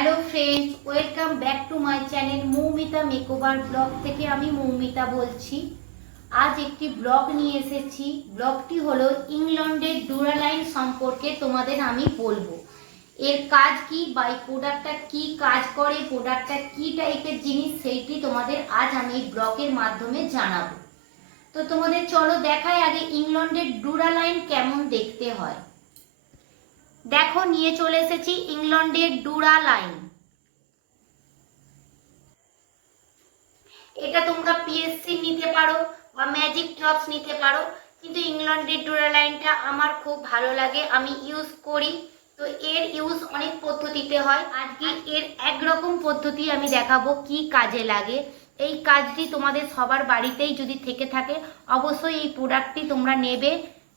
Hello friends, welcome back to my channel Moumita makeover blog থেকে। আমি মৌমিতা বলছি। আজ একটি ব্লগ নিয়ে এসেছি। ব্লগটি হলো ইংল্যান্ডের ডুরালাইন সম্পর্কে তোমাদের আমি বলবো। এর কাজ কি বা এই প্রোডাক্টটা কি কাজ করে, প্রোডাক্টটা কি টাইপের জিনিস, সেইটি তোমাদের আজ আমি এই ব্লগের মাধ্যমে জানাবো। তো তোমাদের চলো দেখাই আগে ইংল্যান্ডের ডুরালাইন কেমন দেখতে হয়। দেখো, নিয়ে চলে এসেছি ইংল্যান্ডের ডুরালাইন। এটা তোমরা পিএসসি নিতে পারো বা ম্যাজিক ড্রপস নিতে পারো, কিন্তু ইংল্যান্ডের ডুরালাইনটা আমার খুব ভালো লাগে, আমি ইউজ করি। তো এর ইউজ অনেক পদ্ধতিতে হয়। আজকে এর একরকম পদ্ধতি আমি দেখাবো কি কাজে লাগে। এই কাজটি তোমাদের সবার বাড়িতেই যদি থেকে থাকে, অবশ্যই এই প্রোডাক্টটি তোমরা নেবে।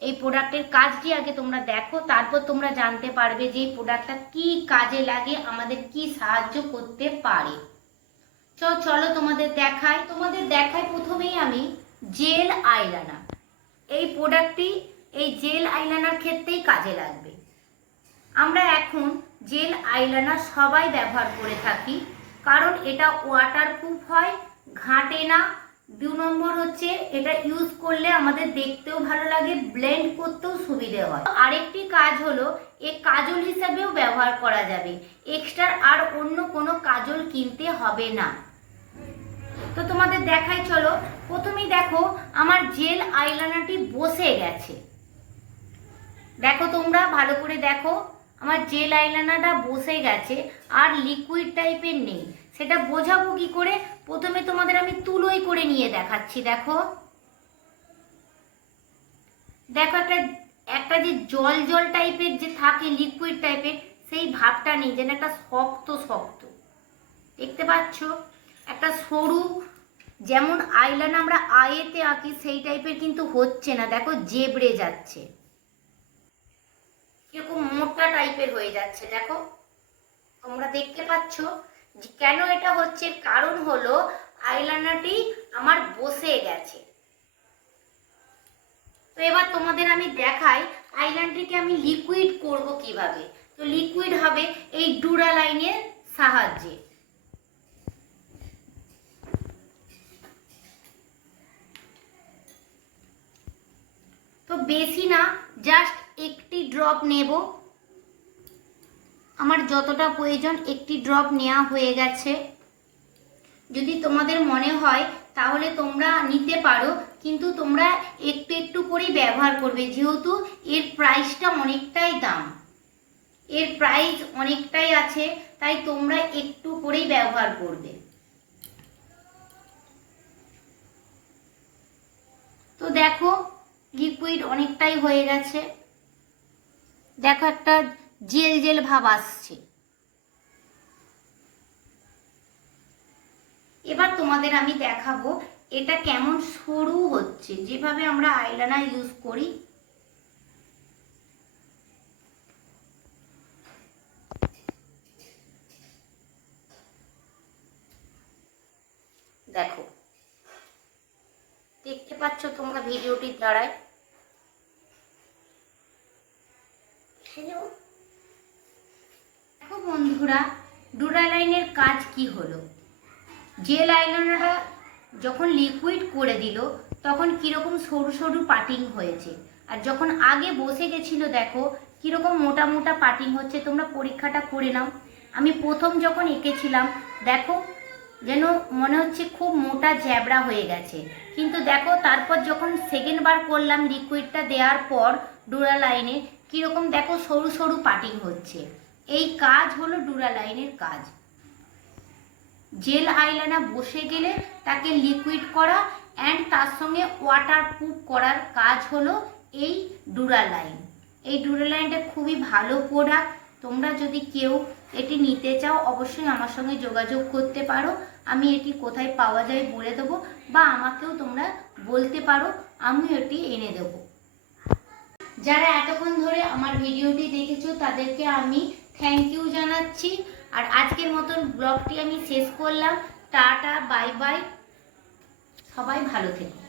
এই প্রোডাক্টের কাজটি আগে তোমরা দেখো, তারপর তোমরা জানতে পারবে যে এই প্রোডাক্টটা কি কাজে লাগে, আমাদের কি সাহায্য করতে পারে। চলো তোমাদের দেখাই প্রথমেই আমি জেল আইলাইনার। এই প্রোডাক্টটি এই জেল আইলাইনার ক্ষেত্রেই কাজে লাগবে। আমরা এখন জেল আইলাইনার সবাই ব্যবহার করে থাকি, কারণ এটা ওয়াটারপ্রুফ হয়, ঘাঁটে না। 2 নম্বর হচ্ছে এটা ইউজ করলে আমাদের দেখতেও ভালো লাগে, ব্লেন্ড করতেও সুবিধে হয়। আরেকটি কাজ হলো এ কাজল হিসাবেও ব্যবহার করা যাবে, এক্সট্রা আর অন্য কোনো কাজল কিনতে হবে না। তো তোমাদের দেখাই, চলো। প্রথমেই দেখো আমার জেল আইলাইনারটি বসে গেছে। দেখো, তোমরা ভালো করে দেখো, আমার জেল আইলাইনারটা বসে গেছে আর লিকুইড টাইপের নেই। সেটা বোঝাবো কি করে? প্রথমে তোমাদের আমি তুলোই করে নিয়ে দেখাচ্ছি। দেখো দেখো একটা যে জল জল টাইপের যে থাকে, লিকুইড টাইপের, সেই ভাবটা নেই, যেন একটা শক্ত শক্ত দেখতে পাচ্ছ। একটা সরু, যেমন আইলাইনার আমরা আয়েতে আঁকি সেই টাইপের কিন্তু হচ্ছে না। দেখো জেবড়ে যাচ্ছে, কিরকম মোটা টাইপের হয়ে যাচ্ছে। দেখো তোমরা দেখতে পাচ্ছ কেন এটা হচ্ছে? কারণ হলো আইলাইনারটি আমার বসে গেছে। তো এবার তোমাদের আমি দেখাই আইলাইনারটিকে আমি লিকুইড করব কিভাবে। তো লিকুইড হবে এই ডুরালাইনের সাহায্যে। তো বেশি না, জাস্ট একটি ড্রপ নেব। আমার যতটা প্রয়োজন একটি ড্রপ নেওয়া হয়ে গেছে। যদি তোমাদের মনে হয় তাহলে তোমরা নিতে পারো, কিন্তু তোমরা একটু একটু করেই ব্যবহার করবে, যেহেতু এর প্রাইসটা অনেকটাই দাম, এর প্রাইস অনেকটাই আছে, তাই তোমরা একটু করেই ব্যবহার করবে। তো দেখো লিকুইড অনেকটাই হয়ে গেছে। দেখো একটা জেল জেল ভাব আসছে। এবার তোমাদের আমি দেখাবো এটা কেমন সরু হচ্ছে, যেভাবে আমরা আইলাইনার ইউজ করি। দেখো, দেখতে পাচ্ছ তোমরা ভিডিওটির দ্বারায়। দেখো বন্ধুরা, ডুরালাইনের কাজ কি হলো। জেল আইলাইনারটা যখন লিকুইড করে দিল তখন কিরকম সরু সরু পাটিং হয়েছে, আর যখন আগে বসে গেছিল দেখো কিরকম মোটা মোটা পাটিং হচ্ছে। তোমরা পরীক্ষাটা করে নাও। আমি প্রথম যখন এঁকেছিলাম দেখো যেন মনে হচ্ছে খুব মোটা জ্যাবড়া হয়ে গেছে, কিন্তু দেখো তারপর যখন সেকেন্ড বার করলাম লিকুইডটা দেওয়ার পর ডুরালাইনে, কিরকম দেখো সরু সরু পাটিং হচ্ছে। এই কাজ হলো ডুরালাইনের কাজ। জেল আইলাইনার বসে গেলে তাকে লিকুইড করা অ্যান্ড তার সঙ্গে ওয়াটারপ্রুফ করার কাজ হলো এই ডুরালাইন। এই ডুরালাইনটা খুবই ভালো প্রোডাক্ট। তোমরা যদি কেউ এটি নিতে চাও অবশ্যই আমার সঙ্গে যোগাযোগ করতে পারো। আমি এটি কোথায় পাওয়া যায় বলে দেবো, বা আমাকেও তোমরা বলতে পারো, আমি এটি এনে দেবো। যারা এতক্ষণ ধরে আমার ভিডিওটি দেখেছো তাদেরকে আমি থ্যাংক ইউ জানাচ্ছি। আর আজকের মতন ব্লগটি আমি শেষ করলাম। টাটা, বাই বাই, সবাই ভালো থেকো।